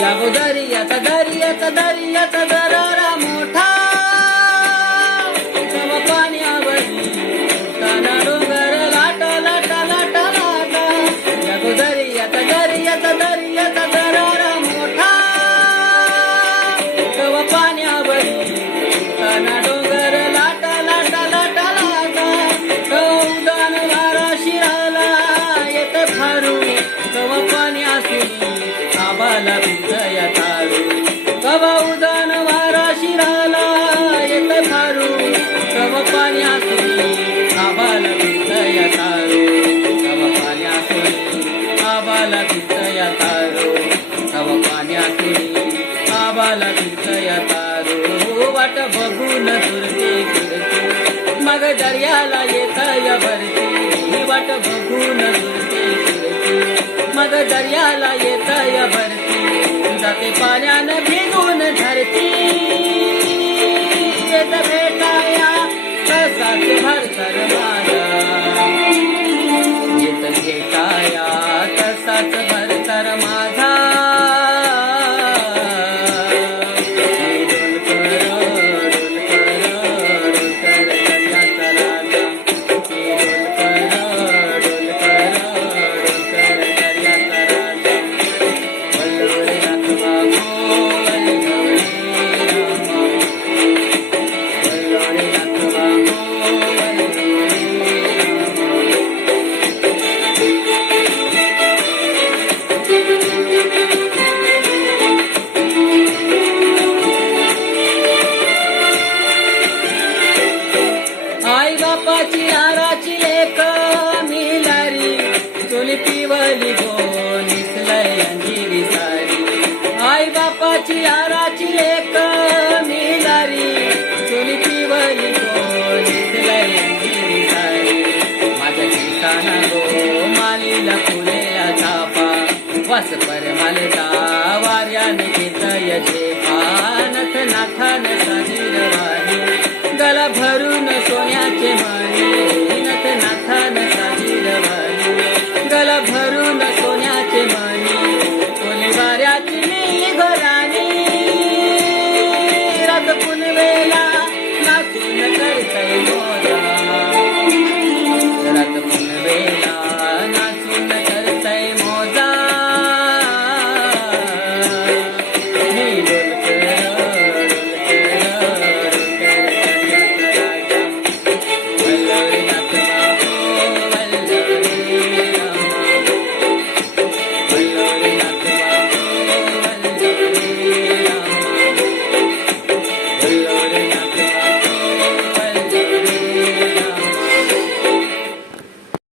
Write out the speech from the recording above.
या गो दर्याचा दरारा मोठा तव पाण्यावरी उडताना डोंगर लाटा लाटा लाटा लाटा या गो दर्याचा दरारा मोठा तव पाण्यावरी उडताना डोंगर लाटा लाटा लाटा लाटा उदान वारा शिराला येते फारू तव पाणी असून आबाला भिजया तारू कव उदान वारा शिराला येते फारू कव पाणी असून आबाला भिजया तारू कव पाणी असून आबाला भिजया तारू कव पाणी असून आबाला भिजया तारू वाट बघून दुर्गे फिरते मग दर्याला येतया भरती वाट बघून दुर्गे फिरते मग दर्याला येतया भरती जाते पाण्यानं भिजून धरती येत भेटाया तसाच भरतर माझा येत भेटाया तसाच भरतर माझा आई बापाची आराची लेक मिलारी चुली पिवली गो निसलय अंजिरी सारी आई बापाची आराची लेक मिलारी चुली पिवली गो निसलय अंजिरी सारी माझ्या ठिकाणा गो मालीला फुलेला चापा वास पर मालता वाऱ्याने घेतय झेपा नथ नाथान साजीर वाणी गला भरून सोन्याचे मणी नथ नाथान साजीर वाणी गला भरून सोन्याचे मणी कोणी वाऱ्याची घराणी रात पुनवेला नाचून करतय मोजा रात पुनवेला नाचून करतय मोजा मी डोलकर